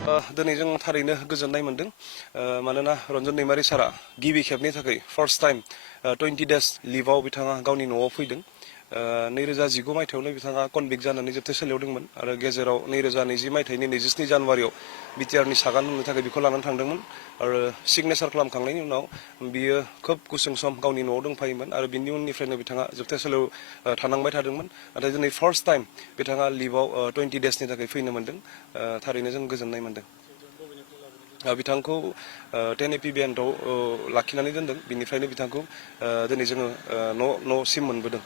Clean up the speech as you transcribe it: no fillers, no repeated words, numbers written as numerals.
दिनै जों थारैनो गोजोननाय मोनदों मानोना रन्जन दैमारि सारा गिबि खेबनि थाखाय फार्स्ट टाइम 20 days लिभआव बिथाङा गावनि न'आव फैदों 2019 मायथाइयावनो बिथाङा कनभिक्ट जानानै जोबथेसालियाव दंमोन आरो गेजेराव 2020 मायथाइनि 27 जानुवारियाव बिटिआरनि सागान होनो थाखाय बेखौ लानानै थांदोंमोन आरो सिगनेचार खालामखांनायनि उनाव बियो खोब गुसुं सम गावनि न'आव दंफायोमोन आरो बिनि उननिफ्रायनो बिथाङा जोबथेसालियाव थानांबाय थादोंमोन नाथाय दिनै फार्स्ट टाइम बिथाङा लिभआव 20 daysनि थाखाय फैनो मोनदों थारैनो जों गोजोननाय मोनदों बिथांखौ 10 APBNआव लाखिनानै दोनदों बिनिफ्रायनो बिथांखौ दिनै जोङो न'सिम मोनबोदों